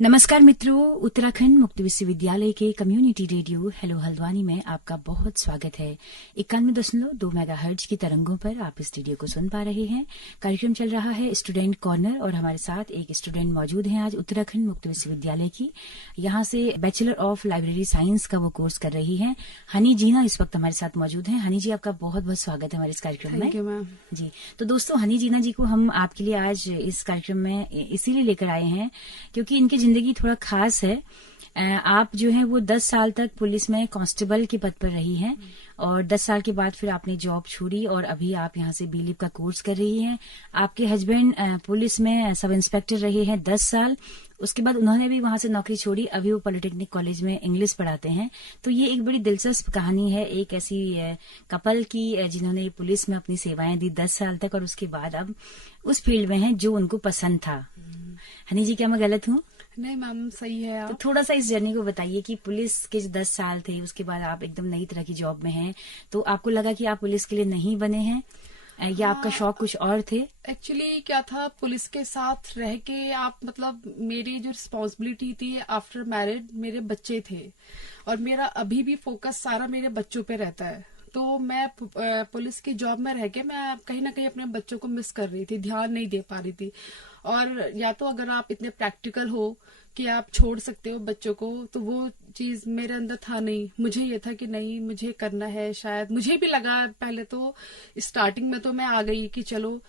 नमस्कार मित्रों, उत्तराखंड मुक्त विश्वविद्यालय के कम्युनिटी रेडियो हेलो हल्द्वानी में आपका बहुत स्वागत है। 91.2 मेगाहर्ट्ज की तरंगों पर आप इस रेडियो को सुन पा रहे हैं। कार्यक्रम चल रहा है स्टूडेंट कॉर्नर और हमारे साथ एक स्टूडेंट मौजूद हैं आज उत्तराखंड मुक्त विश्वविद्यालय की। यहाँ से बैचलर ऑफ लाइब्रेरी साइंस का वो कोर्स कर रही है। हनी जीना इस वक्त हमारे साथ मौजूद है। हनी जी, आपका बहुत बहुत स्वागत है हमारे इस कार्यक्रम में। थैंक यू मैम जी, तो दोस्तों, हनी जीना जी को हम आपके लिए आज इस कार्यक्रम में इसीलिए लेकर आए हैं क्योंकि इनकी जिंदगी थोड़ा खास है। आप जो है वो 10 साल तक पुलिस में कांस्टेबल के पद पर रही हैं और 10 साल के बाद फिर आपने जॉब छोड़ी और अभी आप यहाँ से बीलिप का कोर्स कर रही हैं। आपके हस्बैंड पुलिस में सब इंस्पेक्टर रहे हैं 10 साल। उसके बाद उन्होंने भी वहां से नौकरी छोड़ी। अभी वो पॉलिटेक्निक कॉलेज में इंग्लिश पढ़ाते हैं। तो ये एक बड़ी दिलचस्प कहानी है एक ऐसी कपल की जिन्होंने पुलिस में अपनी सेवाएं दी 10 साल तक और उसके बाद अब उस फील्ड में हैं जो उनको पसंद था। हनी जी, क्या मैं गलत हूँ? नहीं मैम, सही है आप। तो थोड़ा सा इस जर्नी को बताइए कि पुलिस के जो 10 साल थे उसके बाद आप एकदम नई तरह की जॉब में हैं, तो आपको लगा कि आप पुलिस के लिए नहीं बने हैं या आपका शौक कुछ और थे? एक्चुअली क्या था, पुलिस के साथ रह के आप मेरी जो रिस्पॉन्सिबिलिटी थी आफ्टर मैरिड, मेरे बच्चे थे और मेरा अभी भी फोकस सारा मेरे बच्चों पे रहता है। तो मैं पुलिस की जॉब में रह के मैं कहीं ना कहीं अपने बच्चों को मिस कर रही थी, ध्यान नहीं दे पा रही थी। और या तो अगर आप इतने प्रैक्टिकल हो कि आप छोड़ सकते हो बच्चों को, तो वो चीज मेरे अंदर था नहीं। मुझे ये था कि नहीं, मुझे करना है। शायद मुझे भी लगा पहले तो स्टार्टिंग में तो मैं आ गई कि चलो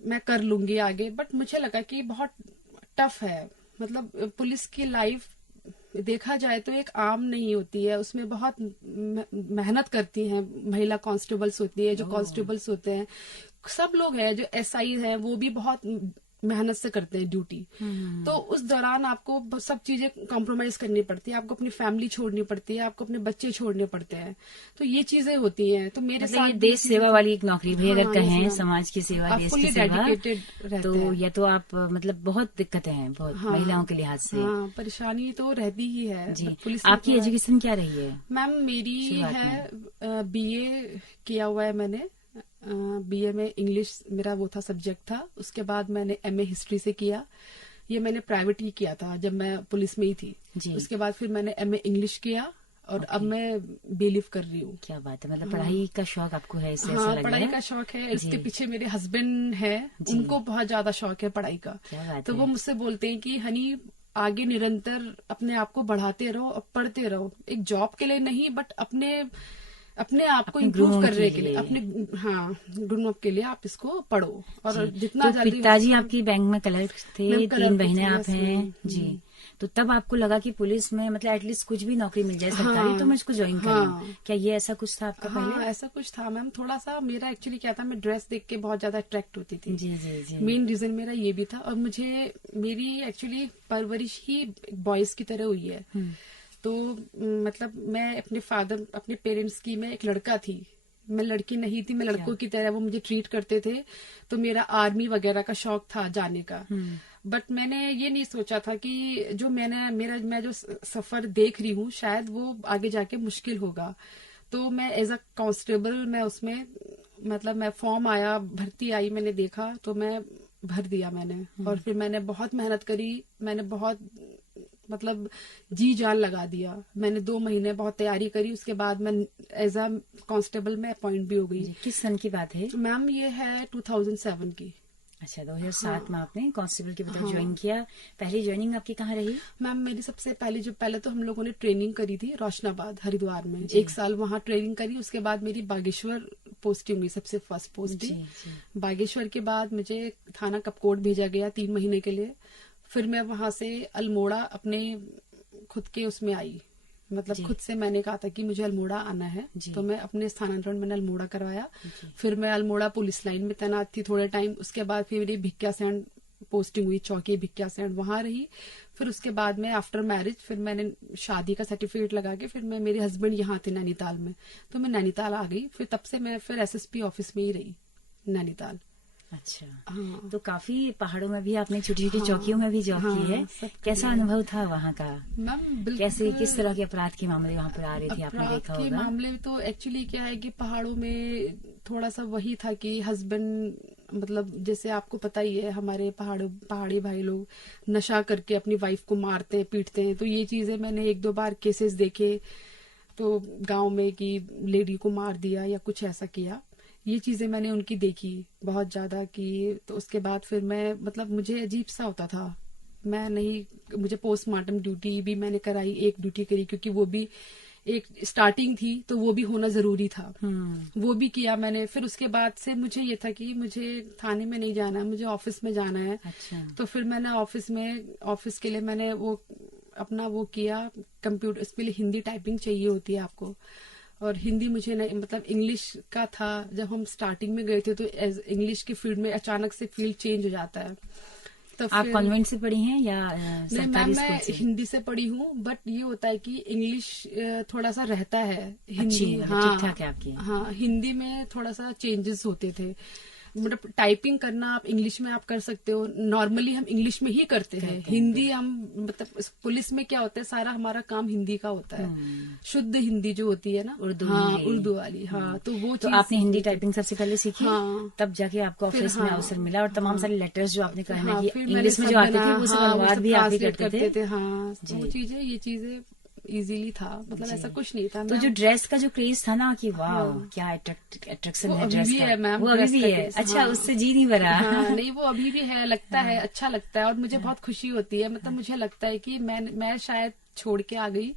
मैं कर लूंगी आगे, बट मुझे लगा कि बहुत टफ है। पुलिस की लाइफ देखा जाए तो एक आम नहीं होती है, उसमें बहुत मेहनत करती हैं महिला कांस्टेबल्स होती है, जो कांस्टेबल्स होते हैं, सब लोग हैं, जो एसआई हैं, वो भी बहुत मेहनत से करते हैं ड्यूटी। तो उस दौरान आपको सब चीजें कॉम्प्रोमाइज करनी पड़ती है, आपको अपनी फैमिली छोड़नी पड़ती है, आपको अपने बच्चे छोड़ने पड़ते हैं। तो ये चीजें होती हैं। तो मेरे साथ ये देश सेवा वाली एक नौकरी भी अगर कहें, समाज की सेवा, देश की सेवा, तो या तो आप बहुत दिक्कतें हैं बहुत महिलाओं के लिहाज से। परेशानी तो रहती ही है जी। आपकी एजुकेशन क्या रही है? मैम मेरी है बीए किया हुआ है मैंने। बीए में इंग्लिश मेरा वो था, सब्जेक्ट था। उसके बाद मैंने एमए हिस्ट्री से किया। ये मैंने प्राइवेट ही किया था जब मैं पुलिस में ही थी जी। उसके बाद फिर मैंने एमए इंग्लिश किया और अब मैं बीलिफ कर रही हूँ। क्या बात है, पढ़ाई का शौक आपको है? इससे हाँ, पढ़ाई का शौक है। इसके पीछे मेरे हस्बैंड है, उनको बहुत ज्यादा शौक है पढ़ाई का। तो वो मुझसे बोलते हैं कि हनी, आगे निरंतर अपने आप को बढ़ाते रहो और पढ़ते रहो। एक जॉब के लिए नहीं, बट अपने आप को इम्प्रूव करने के लिए, अपने ग्रोन अप के लिए आप इसको पढ़ो और जितना जल्दी। पिताजी आपकी बैंक में क्लर्क थे, 3 बहनें आप हैं जी। तो तब आपको लगा कि पुलिस में एटलीस्ट कुछ भी नौकरी मिल जाए सरकारी, तो मैं इसको ज्वाइन करूं। क्या ये ऐसा कुछ था आपका पहले? ऐसा कुछ था मैम। थोड़ा सा मेरा एक्चुअली क्या था, मैं ड्रेस देख के बहुत ज्यादा अट्रैक्ट होती थी। जी जी जी। मेन रीजन मेरा ये भी था। और मेरी एक्चुअली परवरिश ही बॉयज की तरह हुई है। तो मैं अपने पेरेंट्स की, मैं एक लड़का थी, मैं लड़की नहीं थी, मैं लड़कों की तरह वो मुझे ट्रीट करते थे। तो मेरा आर्मी वगैरह का शौक था जाने का। बट मैंने ये नहीं सोचा था कि जो मैं जो सफर देख रही हूँ शायद वो आगे जाके मुश्किल होगा। तो मैं एज अ कांस्टेबल, मैं उसमें मैं फॉर्म आया, भर्ती आई, मैंने देखा तो मैं भर दिया मैंने। और फिर मैंने बहुत मेहनत करी, मैंने बहुत जी जान लगा दिया। मैंने 2 महीने बहुत तैयारी करी। उसके बाद मैं एज अ कांस्टेबल में अपॉइंट भी हो गई। किस सन की बात है मैम? ये है 2007 की। अच्छा, 2007 में आपने कांस्टेबल के पद ज्वाइन किया। पहली ज्वाइनिंग आपकी कहाँ रही? मैम मेरी सबसे पहले तो हम लोगों ने ट्रेनिंग करी थी रोशनाबाद, हरिद्वार में। 1 साल वहाँ ट्रेनिंग करी। उसके बाद मेरी बागेश्वर पोस्टिंग हुई, सबसे फर्स्ट पोस्टिंग। बागेश्वर के बाद मुझे थाना कपकोट भेजा गया 3 महीने के लिए। फिर मैं वहां से अल्मोड़ा अपने खुद के उसमें आई। खुद से मैंने कहा था कि मुझे अल्मोड़ा आना है, तो मैं अपने स्थानांतरण मैंने अल्मोड़ा करवाया। फिर मैं अल्मोड़ा पुलिस लाइन में तैनात थी थोड़े टाइम। उसके बाद फिर मेरी भिक्यासैंण पोस्टिंग हुई, चौकी भिक्यासैंण, वहां रही। फिर उसके बाद में आफ्टर मैरिज फिर मैंने शादी का सर्टिफिकेट लगा के फिर मेरे हस्बैंड यहाँ थे नैनीताल में, तो मैं नैनीताल आ गई। फिर तब से मैं फिर एसएसपी ऑफिस में ही रही नैनीताल। अच्छा, तो काफी पहाड़ों में भी आपने छोटी छोटी चौकियों में भी जॉब की है। कैसा अनुभव था वहाँ का? मैम कैसे, किस तरह के अपराध के मामले वहाँ पर आ रहे थे, आपने देखा होगा? मामले तो एक्चुअली क्या है कि पहाड़ों में थोड़ा सा वही था कि हस्बैंड मतलब जैसे आपको पता ही है, हमारे पहाड़ी भाई लोग नशा करके अपनी वाइफ को मारते हैं, पीटते हैं। तो ये चीजें मैंने 1-2 बार केसेस देखे, तो गांव में कि लेडी को मार दिया या कुछ ऐसा किया। ये चीजें मैंने उनकी देखी बहुत ज्यादा की। तो उसके बाद फिर मैं, मतलब मुझे अजीब सा होता था। मैं नहीं, मुझे पोस्टमार्टम ड्यूटी भी मैंने कराई, एक ड्यूटी करी, क्योंकि वो भी एक स्टार्टिंग थी तो वो भी होना जरूरी था। वो भी किया मैंने। फिर उसके बाद से मुझे ये था कि मुझे थाने में नहीं जाना है, मुझे ऑफिस में जाना है। अच्छा। तो फिर मैंने ऑफिस के लिए मैंने वो अपना वो किया कंप्यूटर। इसके लिए हिंदी टाइपिंग चाहिए होती है आपको, और हिंदी मुझे नहीं, मतलब इंग्लिश का था। जब हम स्टार्टिंग में गए थे तो इंग्लिश की फील्ड में अचानक से फील्ड चेंज हो जाता है। तो आप फिर कॉन्वेंट से पढ़ी हैं या नहीं सरकारी मैम, स्कूल मैं से? हिंदी से पढ़ी हूँ, बट ये होता है कि इंग्लिश थोड़ा सा रहता है, अच्छी, हिंदी मतलब ठीक हाँ। ठाक है आपकी? हाँ, हिंदी में थोड़ा सा चेंजेस होते थे। मतलब टाइपिंग करना आप इंग्लिश में आप कर सकते हो, नॉर्मली हम इंग्लिश में ही करते हैं। हिंदी हम, मतलब पुलिस में क्या होता है, सारा हमारा काम हिंदी का होता है, शुद्ध हिंदी जो होती है ना, उर्दू, हाँ हिंदी। उर्दू वाली। हाँ, तो वो तो चीज आपने हिंदी सीखनी थी। टाइपिंग सबसे पहले सीखी? हाँ, तब जाके आपको फिर ऑफिस में हाँ, अवसर मिला, और तमाम हाँ, सारे लेटर्स जो आपने कहा ना हाँ, कि फिर मैंने इंग्लिश में सब जो आते बना, थे वो सब हाँ, वो अनुवाद सब भी आप ही ट्रांसलेट करते थे? हाँ। जी। वो चीजें, ये चीजें इजीली था, मतलब जी। ऐसा कुछ नहीं था। तो जो ड्रेस का जो क्रेज था ना कि वाह, हाँ, क्या अट्रैक्शन वो है अभी ड्रेस भी का, है मैम, वो अभी ड्रेस भी का है? क्रेज। अच्छा, हाँ, उससे जी नहीं भरा? हाँ, नहीं वो अभी भी है, लगता है हाँ, अच्छा लगता है, और मुझे हाँ, बहुत खुशी होती है। मतलब मुझे लगता है कि मैं शायद छोड़ के आ गई,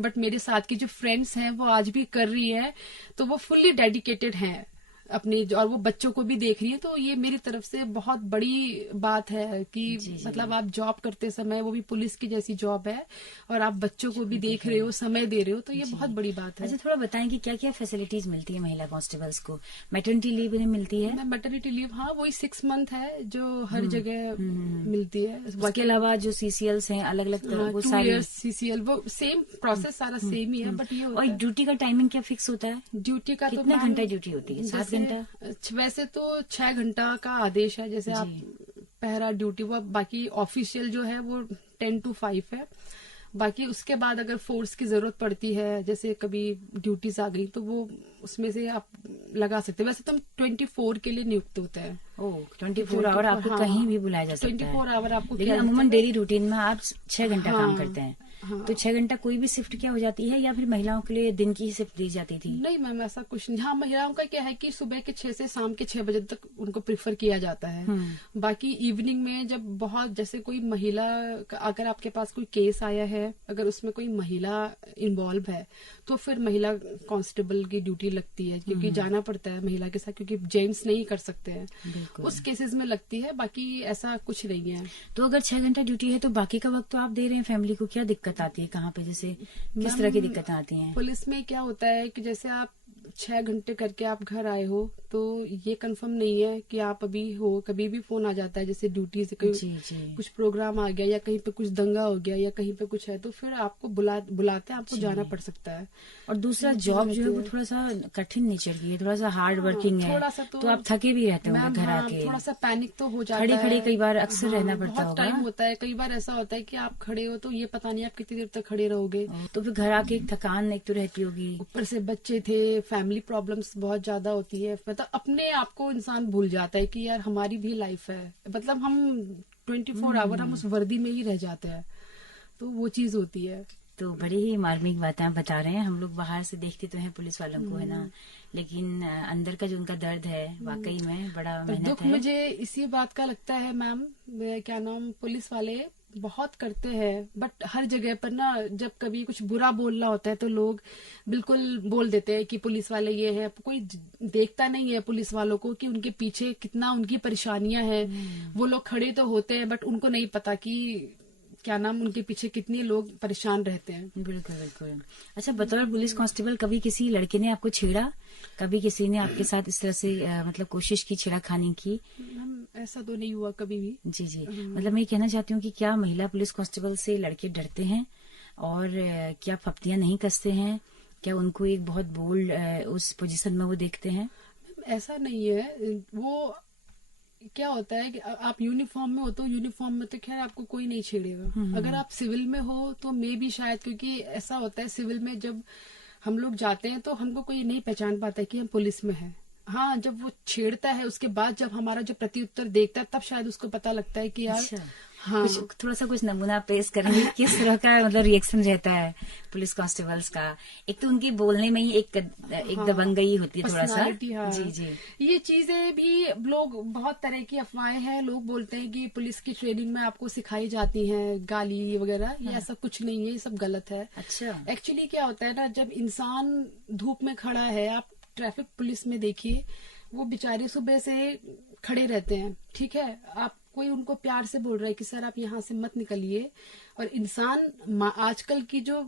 बट मेरे साथ की जो फ्रेंड्स हैं वो आज भी कर रही है, तो वो फुल्ली डेडिकेटेड हैं अपनी, और वो बच्चों को भी देख रही है। तो ये मेरी तरफ से बहुत बड़ी बात है कि जी, जी। मतलब आप जॉब करते समय, वो भी पुलिस की जैसी जॉब है, और आप बच्चों को भी देख रहे हो, समय दे रहे हो, तो ये जी। बहुत बड़ी बात है। अच्छा, थोड़ा बताएं कि क्या क्या फैसिलिटीज मिलती है महिला कांस्टेबल्स को? मैटरनिटी लीव इन्हें मिलती है? मैं मैटरनिटी लीव, हाँ, वही 6 मंथ है जो हर जगह मिलती है। उसके बाकी अलावा जो सीसीएल्स हैं अलग अलग तरह, हाँ, वो 2 सारी? इयर्स CCL, वो सेम प्रोसेस, सारा सेम ही है, बट ये और होता है ड्यूटी का टाइमिंग क्या फिक्स होता है? ड्यूटी का। तो कितने मैम घंटा ड्यूटी होती है? 7 जैसे घंटा? वैसे तो 6 घंटा का आदेश है, जैसे जी। आप पहरा ड्यूटी, वो बाकी ऑफिशियल जो है वो 10 to 5 है। बाकी उसके बाद अगर फोर्स की जरूरत पड़ती है, जैसे कभी ड्यूटीज आ गई, तो वो उसमें से आप लगा सकते हैं। वैसे तो हम 24 के लिए नियुक्त होते हैं। ओह, 24 आवर आपको कहीं भी बुलाया जा सकता है? 24 आवर आपको लेकिन किया अमूमन जाता है। डेली रूटीन में आप 6 घंटा काम हाँ, करते हैं? हाँ। तो 6 घंटा कोई भी शिफ्ट क्या हो जाती है, या फिर महिलाओं के लिए दिन की ही शिफ्ट दी जाती थी? नहीं मैम, ऐसा कुछ नहीं। हाँ, महिलाओं का क्या है कि सुबह के 6 से शाम के 6 बजे तक उनको प्रिफर किया जाता है। बाकी इवनिंग में जब बहुत, जैसे कोई महिला, अगर आपके पास कोई केस आया है, अगर उसमें कोई महिला इन्वॉल्व है, तो फिर महिला कांस्टेबल की ड्यूटी लगती है, क्योंकि जाना पड़ता है महिला के साथ, क्योंकि जेंट्स नहीं कर सकते हैं। बिल्कुल। उस केसेस में लगती है, बाकी ऐसा कुछ नहीं है। तो अगर 6 घंटा ड्यूटी है तो बाकी का वक्त तो आप दे रहे हैं फैमिली को, क्या दिक्कत आती है? कहाँ पे, जैसे किस तरह की दिक्कतें आती हैं? पुलिस में क्या होता है कि जैसे आप 6 घंटे करके आप घर आए हो, तो ये कंफर्म नहीं है कि आप अभी हो, कभी भी फोन आ जाता है, जैसे ड्यूटी से कोई जी, जी। कुछ प्रोग्राम आ गया, या कहीं पे कुछ दंगा हो गया, या कहीं पे कुछ है, तो फिर आपको बुलाते हैं, आपको जाना पड़ सकता है। और दूसरा वो चीज़ें जॉब जो है रहती वो है। थोड़ा सा कठिन नेचर की है, थोड़ा सा हार्ड वर्किंग है, थोड़ा सा तो आप थके भी रहते होंगे मैम, घर हाँ, आके? थोड़ा सा पैनिक तो हो जाता खड़े है। खड़े कई बार अक्सर रहना पड़ता बहुत होगा? टाइम होता है, कई बार ऐसा होता है कि आप खड़े हो तो ये पता नहीं आप कितनी देर तक खड़े रहोगे। तो फिर घर आके एक थकान एक तो रहती होगी, ऊपर से बच्चे थे, फैमिली प्रॉब्लम्स बहुत ज्यादा होती है, मतलब अपने आप को इंसान भूल जाता है कि यार हमारी भी लाइफ है। मतलब हम 24 आवर हम उस वर्दी में ही रह जाते हैं, तो वो चीज होती है। तो बड़ी ही मार्मिक बातें आप बता रहे हैं। हम लोग बाहर से देखते तो हैं पुलिस वालों को, है ना, लेकिन अंदर का जो उनका दर्द है वाकई में बड़ा और मेहनत दुख है। मुझे इसी बात का लगता है मैम, क्या नाम, पुलिस वाले बहुत करते हैं, बट हर जगह पर ना, जब कभी कुछ बुरा बोलना होता है तो लोग बिल्कुल बोल देते हैं कि पुलिस वाले ये है। कोई देखता नहीं है पुलिस वालों को कि उनके पीछे कितना उनकी परेशानियां हैं। वो लोग खड़े तो होते हैं, बट उनको नहीं पता कि क्या नाम, उनके पीछे कितने लोग परेशान रहते हैं। बिल्कुल, बिल्कुल। अच्छा, बतौर पुलिस कांस्टेबल कभी किसी लड़के ने आपको छेड़ा? कभी किसी ने आपके साथ इस तरह से मतलब कोशिश की छेड़खानी की? ऐसा तो नहीं हुआ कभी भी। जी, जी। मतलब मैं ये कहना चाहती हूँ कि क्या महिला पुलिस कांस्टेबल से लड़के डरते हैं, और क्या फप्तियां नहीं कसते हैं? क्या उनको एक बहुत बोल्ड उस पोजीशन में वो देखते हैं? ऐसा नहीं है। वो क्या होता है कि आप यूनिफॉर्म में हो, तो यूनिफॉर्म में तो खैर आपको कोई नहीं छेड़ेगा। अगर आप सिविल में हो तो मे भी शायद, क्योंकि ऐसा होता है सिविल में जब हम लोग जाते हैं तो हमको कोई नहीं पहचान पाता है कि हम पुलिस में हैं। हाँ, जब वो छेड़ता है उसके बाद जब हमारा जो प्रत्युत्तर देखता है तब शायद उसको पता लगता है कि यार अच्छा, हाँ थोड़ा सा कुछ नमूना पेश करेंगे किस तरह का मतलब रिएक्शन रहता है पुलिस कांस्टेबल्स का? एक तो उनके बोलने में ही एक हाँ दबंगई होती है थोड़ा सा। पर्सनालिटी। हाँ, जी जी। ये चीजें भी लोग बहुत तरह की अफवाहें हैं। लोग बोलते हैं कि पुलिस की ट्रेनिंग में आपको सिखाई जाती है गाली वगैरह, ये ऐसा कुछ नहीं है, ये सब गलत है। अच्छा। एक्चुअली क्या होता है ना, जब इंसान धूप में खड़ा है, आप ट्रैफिक पुलिस में देखिए, वो बेचारे सुबह से खड़े रहते हैं, ठीक है, आप कोई उनको प्यार से बोल रहा है कि सर आप यहाँ से मत निकलिए। और इंसान आजकल की जो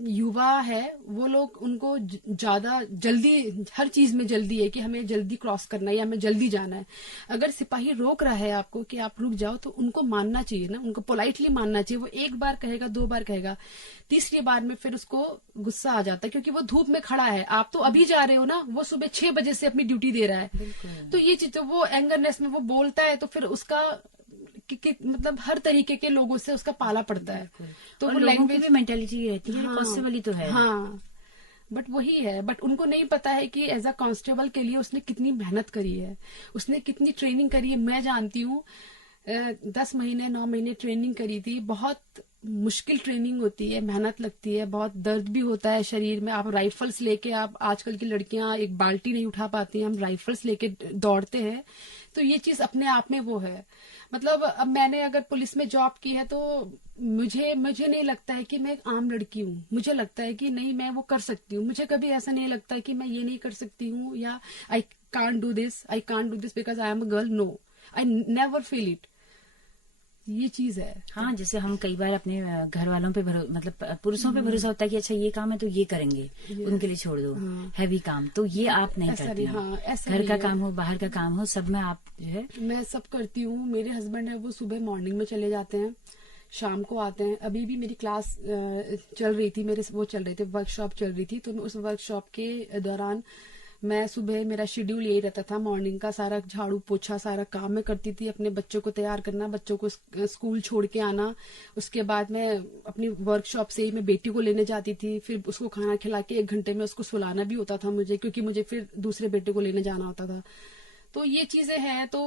युवा है वो लोग उनको ज्यादा जल्दी, हर चीज में जल्दी है कि हमें जल्दी क्रॉस करना है या हमें जल्दी जाना है। अगर सिपाही रोक रहा है आपको कि आप रुक जाओ, तो उनको मानना चाहिए ना, उनको पोलाइटली मानना चाहिए। वो एक बार कहेगा, दो बार कहेगा, तीसरी बार में फिर उसको गुस्सा आ जाता है, क्योंकि वो धूप में खड़ा है, आप तो अभी जा रहे हो ना, वो सुबह 6 बजे से अपनी ड्यूटी दे रहा है। बिल्कुल। तो ये चीज, तो वो एंगरनेस में वो बोलता है, तो फिर उसका मतलब हर तरीके के लोगों से उसका पाला पड़ता है। तो और वो लोगों की लैंग्वेज भी मेंटेलिटी रहती है, कांस्टेबल ही तो है। हाँ, बट वही है, बट उनको नहीं पता है कि एज अ कांस्टेबल के लिए उसने कितनी मेहनत करी है, उसने कितनी ट्रेनिंग करी है। मैं जानती हूँ 10 महीने 9 महीने ट्रेनिंग करी थी। बहुत मुश्किल ट्रेनिंग होती है, मेहनत लगती है, बहुत दर्द भी होता है शरीर में। आप राइफल्स लेके, आप आजकल की लड़कियां एक बाल्टी नहीं उठा पाती हैं, हम राइफल्स लेके दौड़ते हैं। तो ये चीज अपने आप में वो है। मतलब अब मैंने अगर पुलिस में जॉब की है, तो मुझे मुझे नहीं लगता है कि मैं एक आम लड़की हूँ। मुझे लगता है कि नहीं, मैं वो कर सकती हूँ। मुझे कभी ऐसा नहीं लगता है कि मैं ये नहीं कर सकती हूँ, या I can't do this because I am a girl. No, I never feel it. ये चीज है। हाँ, जैसे हम कई बार अपने घर वालों पे मतलब पुरुषों पे भरोसा होता है कि अच्छा ये काम है तो ये करेंगे, उनके लिए छोड़ दो हैवी काम। तो ये आप नहीं ऐसा करती नहीं, हो। हाँ, ऐसा घर नहीं का है। काम हो, बाहर का काम हो, सब में आप जो है। मैं सब करती हूँ। मेरे हस्बैंड है, वो सुबह मॉर्निंग में चले जाते हैं, शाम को आते हैं। अभी भी मेरी क्लास चल रही थी, मेरे वो चल रही थी, वर्कशॉप चल रही थी। तो उस वर्कशॉप के दौरान मैं सुबह, मेरा शेड्यूल यही रहता था, मॉर्निंग का सारा झाड़ू पोछा सारा काम मैं करती थी। अपने बच्चों को तैयार करना, बच्चों को स्कूल छोड़ के आना। उसके बाद मैं अपनी वर्कशॉप से ही मैं बेटी को लेने जाती थी, फिर उसको खाना खिला के 1 घंटे में उसको सुलाना भी होता था मुझे, क्योंकि मुझे फिर दूसरे बेटे को लेने जाना होता था। तो ये चीजें हैं। तो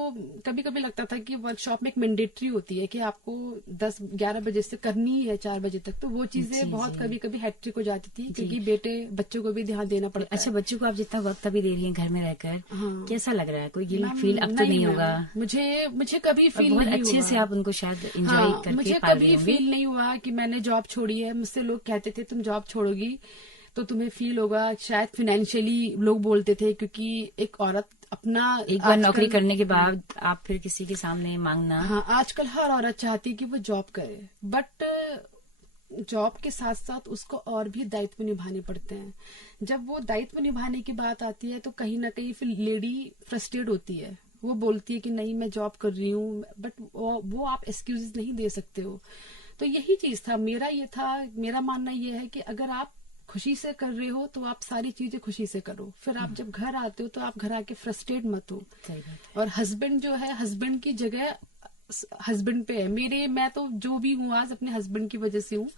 कभी कभी लगता था कि वर्कशॉप में एक मैंडेटरी होती है कि आपको 10-11 बजे से करनी ही है 4 बजे तक। तो वो चीजें जी बहुत जी कभी कभी हैट्रिक हो जाती थी, जी। क्योंकि बच्चों को भी ध्यान देना पड़ता अच्छा, है। बच्चों को आप जितना वक्त अभी दे रही हैं घर में रहकर, हाँ कैसा लग रहा है? कोई गिल्ट मैम, फील अब तो नहीं नहीं होगा? मैम, मुझे मुझे कभी और फील बहुत नहीं अच्छे हुआ। से आप उनको शायद एंजॉय हाँ, करके मुझे पाल रही कभी होंगी। फील नहीं हुआ कि मैंने जॉब छोड़ी है। मुझसे लोग कहते थे तुम जॉब छोड़ोगी तो तुम्हें फील होगा, शायद फाइनेंशियली लोग बोलते थे, क्योंकि एक औरत अपना एक बार नौकरी आजकल, करने के बाद आप फिर किसी के सामने मांगना। हाँ, आजकल हर औरत चाहती है कि वो जॉब करे, बट जॉब के साथ साथ उसको और भी दायित्व निभाने पड़ते हैं। जब वो दायित्व निभाने की बात आती है, तो कहीं ना कहीं फिर लेडी फ्रस्ट्रेट होती है। वो बोलती है कि नहीं, मैं जॉब कर रही हूँ, बट वो आप एक्सक्यूजेस नहीं दे सकते हो। तो यही चीज था, मेरा मानना ये है कि अगर आप खुशी से कर रहे हो तो आप सारी चीजें खुशी से करो। फिर आप जब घर आते हो तो आप घर आके फ्रस्ट्रेट मत हो। सही बात है। और हस्बैंड जो है, हस्बैंड की जगह हस्बैंड पे है मेरे। मैं तो जो भी हूँ आज अपने हस्बैंड की वजह से हूँ।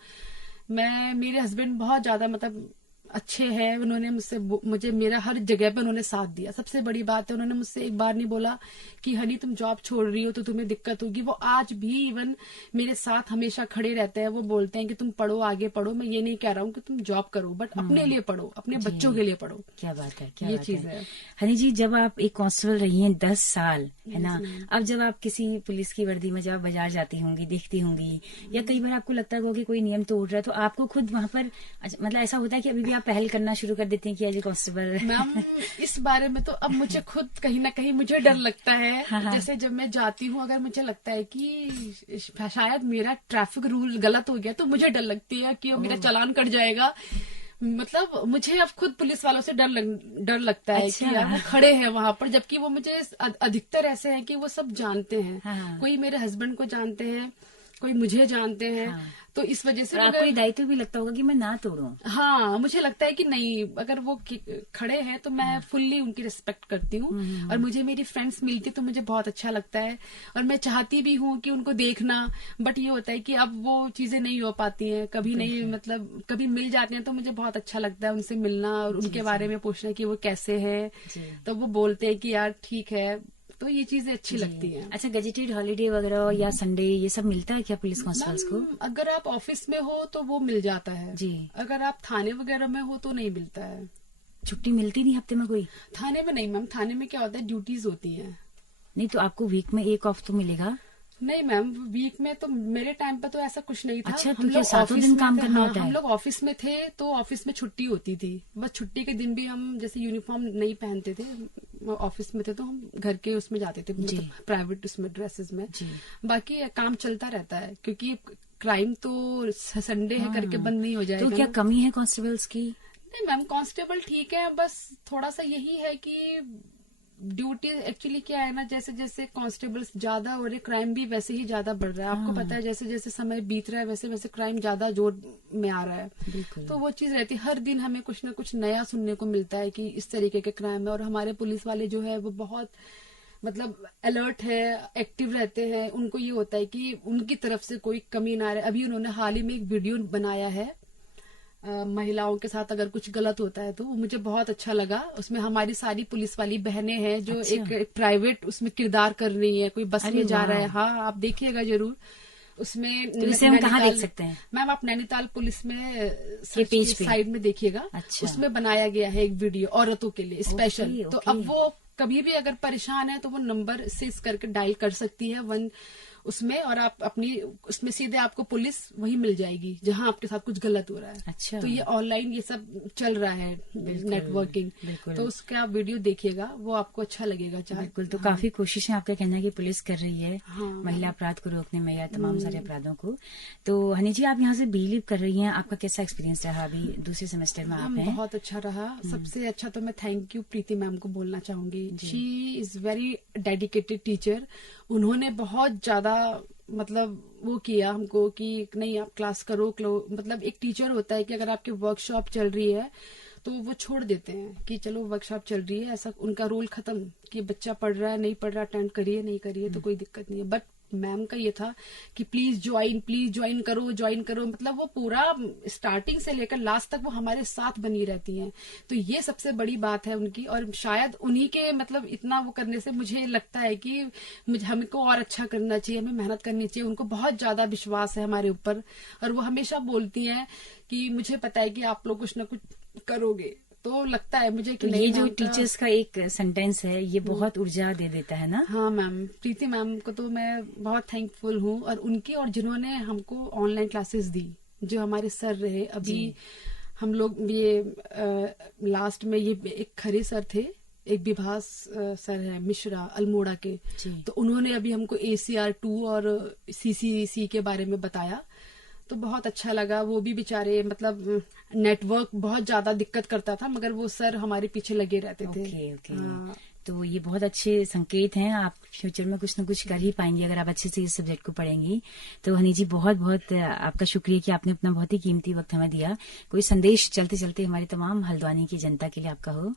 मेरे हस्बैंड बहुत ज्यादा मतलब अच्छे हैं। उन्होंने मुझे मेरा हर जगह पे उन्होंने साथ दिया। सबसे बड़ी बात है, उन्होंने मुझसे एक बार नहीं बोला कि हनी तुम जॉब छोड़ रही हो तो तुम्हें दिक्कत होगी। वो आज भी इवन मेरे साथ हमेशा खड़े रहते हैं। वो बोलते हैं कि तुम पढ़ो, आगे पढ़ो। मैं ये नहीं कह रहा हूँ कि तुम जॉब करो, बट अपने लिए पढ़ो, अपने जी। बच्चों के लिए पढ़ो। क्या बात है, क्या ये बात चीज है। है। हनी जी, जब आप एक कांस्टेबल रही हैं 10 साल, है ना, Yes, ma'am. अब जब आप किसी पुलिस की वर्दी में जब आप बाजार जाती होंगी, देखती होंगी, या कई बार आपको लगता होगा कि कोई नियम तोड़ रहा है, तो आपको खुद वहां पर मतलब ऐसा होता है कि अभी भी आप पहल करना शुरू कर देती हैं कि एज ए कांस्टेबल? मैम, इस बारे में तो अब मुझे खुद कहीं ना कहीं मुझे डर लगता है। हाँ हाँ। जैसे जब मैं जाती हूँ, अगर मुझे लगता है कि शायद मेरा ट्रैफिक रूल गलत हो गया, तो मुझे डर लगती है कि मेरा चालान कट जाएगा। मतलब मुझे अब खुद पुलिस वालों से डर लगता है अच्छा। कि यार वो खड़े हैं वहां पर, जबकि वो मुझे अधिकतर ऐसे हैं कि वो सब जानते हैं। हाँ। कोई मेरे हस्बैंड को जानते हैं, कोई मुझे जानते हैं। हाँ। तो इस वजह से और आपको ये दायित्व भी लगता होगा कि मैं ना तोड़ूं। हाँ, मुझे लगता है कि नहीं, अगर वो खड़े हैं तो मैं फुल्ली उनकी रिस्पेक्ट करती हूँ। और मुझे मेरी फ्रेंड्स मिलती तो मुझे बहुत अच्छा लगता है, और मैं चाहती भी हूँ कि उनको देखना, बट ये होता है कि अब वो चीजें नहीं हो पाती हैं, कभी नहीं, मतलब कभी मिल जाते हैं तो मुझे बहुत अच्छा लगता है उनसे मिलना और उनके बारे में पूछना कि वो कैसे है। तो वो बोलते हैं कि यार ठीक है, तो ये चीजें अच्छी लगती हैं। अच्छा, गजेटेड हॉलीडे वगैरह या संडे ये सब मिलता है क्या पुलिस कांस्टेबल्स को? अगर आप ऑफिस में हो तो वो मिल जाता है जी। अगर आप थाने वगैरह में हो तो नहीं मिलता है। छुट्टी मिलती नहीं हफ्ते में कोई? थाने में नहीं मैम, थाने में क्या होता है, ड्यूटीज होती हैं। नहीं तो आपको वीक में एक ऑफ तो मिलेगा? नहीं मैम, वीक में तो मेरे टाइम पे तो ऐसा कुछ नहीं था। अच्छा, हम तो क्या लोग 7 दिन काम करना होता है? हम लोग ऑफिस में थे तो ऑफिस में छुट्टी होती थी, बस छुट्टी के दिन भी हम जैसे यूनिफॉर्म नहीं पहनते थे, ऑफिस में थे तो हम घर के उसमें जाते थे, मतलब प्राइवेट उसमें ड्रेसेस में। बाकी काम चलता रहता है, क्योंकि क्राइम तो संडे है करके बंद नहीं हो जाएगा। तो क्या कमी है कांस्टेबल्स की? नहीं मैम, कांस्टेबल ठीक है, बस थोड़ा सा यही है कि ड्यूटी एक्चुअली क्या है ना, जैसे जैसे कांस्टेबल्स ज्यादा हो रहे, क्राइम भी वैसे ही ज्यादा बढ़ रहा है। आपको पता है जैसे जैसे समय बीत रहा है वैसे वैसे क्राइम ज्यादा जोर में आ रहा है। तो वो चीज रहती है, हर दिन हमें कुछ ना कुछ नया सुनने को मिलता है कि इस तरीके के क्राइम है। और हमारे पुलिस वाले जो है वो बहुत मतलब अलर्ट है, एक्टिव रहते हैं। उनको ये होता है कि उनकी तरफ से कोई कमी ना रहे। अभी उन्होंने हाल ही में एक वीडियो बनाया है, महिलाओं के साथ अगर कुछ गलत होता है तो वो मुझे बहुत अच्छा लगा। उसमें हमारी सारी पुलिस वाली बहनें हैं जो एक प्राइवेट उसमें किरदार कर रही है, कोई बस में जा रहा है। हाँ, आप देखिएगा जरूर उसमें। तो इसे हम कहाँ देख सकते हैं? मैम आप नैनीताल पुलिस में पेज पे साइड में देखिएगा। अच्छा। उसमें बनाया गया है एक वीडियो औरतों के लिए स्पेशल। तो अब वो कभी भी अगर परेशान है तो वो नंबर से इस करके डायल कर सकती है 1 उसमें, और आप अपनी उसमें सीधे आपको पुलिस वही मिल जाएगी जहां आपके साथ कुछ गलत हो रहा है। अच्छा। तो ये ऑनलाइन ये सब चल रहा है, नेटवर्किंग। तो उसका आप वीडियो देखिएगा, वो आपको अच्छा लगेगा। बिल्कुल। तो काफी कोशिश है, आपका कहना है कि पुलिस कर रही है महिला अपराध को रोकने में या तमाम सारे अपराधों को। तो हनी जी, आप यहाँ से बीलीव कर रही हैं, आपका कैसा एक्सपीरियंस रहा? अभी दूसरे सेमेस्टर में आप हैं। बहुत अच्छा रहा। सबसे अच्छा तो मैं थैंक यू प्रीति मैम को बोलना चाहूंगी। She is very dedicated teacher. उन्होंने बहुत ज्यादा मतलब वो किया हमको कि नहीं आप क्लास करो। मतलब एक टीचर होता है कि अगर आपकी वर्कशॉप चल रही है तो वो छोड़ देते हैं कि चलो वर्कशॉप चल रही है, ऐसा उनका रोल खत्म कि बच्चा पढ़ रहा है नहीं पढ़ रहा, अटेंड करिए नहीं करिए तो कोई दिक्कत नहीं है। बट मैम का ये था कि प्लीज ज्वाइन करो। मतलब वो पूरा स्टार्टिंग से लेकर लास्ट तक वो हमारे साथ बनी रहती हैं। तो ये सबसे बड़ी बात है उनकी, और शायद उन्हीं के मतलब इतना वो करने से मुझे लगता है कि हमको और अच्छा करना चाहिए, हमें मेहनत करनी चाहिए। उनको बहुत ज्यादा विश्वास है हमारे ऊपर, और वो हमेशा बोलती हैं कि मुझे पता है कि आप लोग कुछ ना कुछ करोगे। तो लगता है मुझे कि तो ये जो टीचर्स का एक सेंटेंस है ये बहुत ऊर्जा दे देता है ना। हाँ मैम, प्रीति मैम को तो मैं बहुत थैंकफुल हूँ, और उनकी, और जिन्होंने हमको ऑनलाइन क्लासेस दी, जो हमारे सर रहे। अभी हम लोग ये लास्ट में ये एक खरे सर थे, एक विभास सर है मिश्रा अल्मोड़ा के। तो उन्होंने अभी हमको ACR 2 और CCC के बारे में बताया, तो बहुत अच्छा लगा। वो भी बेचारे मतलब नेटवर्क बहुत ज्यादा दिक्कत करता था, मगर वो सर हमारे पीछे लगे रहते थे। तो ये बहुत अच्छे संकेत हैं, आप फ्यूचर में कुछ न कुछ कर ही पाएंगी अगर आप अच्छे से इस सब्जेक्ट को पढ़ेंगी। तो हनी जी, बहुत बहुत आपका शुक्रिया कि आपने अपना बहुत ही कीमती वक्त हमें दिया। कोई संदेश चलते चलते हमारी तमाम हल्द्वानी की जनता के लिए आपका हो?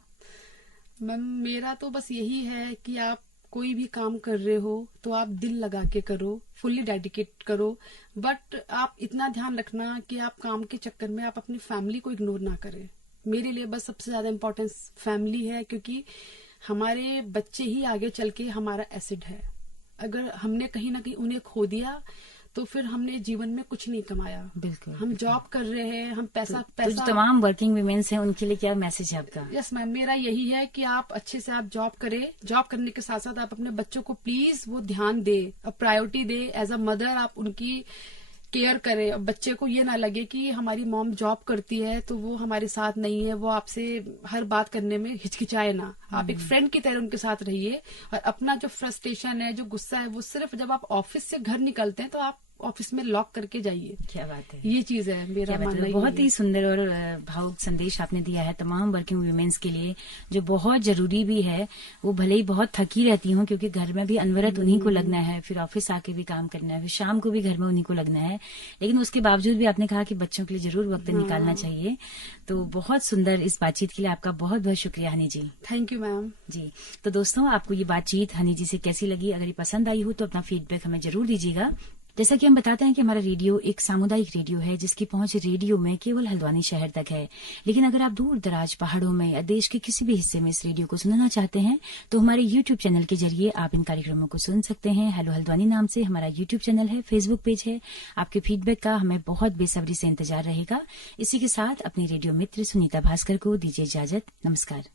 मैम मेरा तो बस यही है कि आप कोई भी काम कर रहे हो तो आप दिल लगा के करो, फुल्ली डेडिकेट करो। बट आप इतना ध्यान रखना कि आप काम के चक्कर में आप अपनी फैमिली को इग्नोर ना करें। मेरे लिए बस सबसे ज्यादा इम्पोर्टेंस फैमिली है, क्योंकि हमारे बच्चे ही आगे चल के हमारा एसेट है। अगर हमने कहीं ना कहीं उन्हें खो दिया तो फिर हमने जीवन में कुछ नहीं कमाया। बिल्कुल। हम जॉब कर रहे हैं, हम पैसा तो जो तमाम वर्किंग वुमेन्स हैं उनके लिए क्या मैसेज है आपका? यस मैम, मेरा यही है कि आप अच्छे से आप जॉब करें। जॉब करने के साथ साथ आप अपने बच्चों को प्लीज वो ध्यान दे, प्रायोरिटी दे। एज अ मदर आप उनकी केयर करें। बच्चे को ये ना लगे कि हमारी मॉम जॉब करती है तो वो हमारे साथ नहीं है, वो आपसे हर बात करने में हिचकिचाए ना। आप एक फ्रेंड की तरह उनके साथ रहिए, और अपना जो फ्रस्ट्रेशन है, जो गुस्सा है, वो सिर्फ जब आप ऑफिस से घर निकलते हैं तो आप ऑफिस में लॉक करके जाइए। क्या बात है, ये चीज है मेरा मानना। बहुत ही सुंदर और भावुक संदेश आपने दिया है तमाम वर्किंग वुमेन्स के लिए, जो बहुत जरूरी भी है। वो भले ही बहुत थकी रहती हूँ, क्योंकि घर में भी अनवरत उन्हीं को लगना है, फिर ऑफिस आके भी काम करना है, फिर शाम को भी घर में उन्हीं को लगना है, लेकिन उसके बावजूद भी आपने कहा कि बच्चों के लिए जरूर वक्त निकालना चाहिए। तो बहुत सुंदर, इस बातचीत के लिए आपका बहुत बहुत शुक्रिया हनी जी। थैंक यू मैम जी। तो दोस्तों, आपको ये बातचीत हनी जी से कैसी लगी? अगर ये पसंद आई हो तो अपना फीडबैक हमें जरूर दीजिएगा। जैसा कि हम बताते हैं कि हमारा रेडियो एक सामुदायिक रेडियो है, जिसकी पहुंच रेडियो में केवल हल्द्वानी शहर तक है। लेकिन अगर आप दूर दराज पहाड़ों में या देश के किसी भी हिस्से में इस रेडियो को सुनना चाहते हैं तो हमारे यूट्यूब चैनल के जरिए आप इन कार्यक्रमों को सुन सकते हैं। हेलो हल्द्वानी नाम से हमारा यूट्यूब चैनल है, फेसबुक पेज है। आपके फीडबैक का हमें बहुत बेसब्री से इंतजार रहेगा। इसी के साथ अपनी रेडियो मित्र सुनीता भास्कर को दीजिए इजाजत। नमस्कार।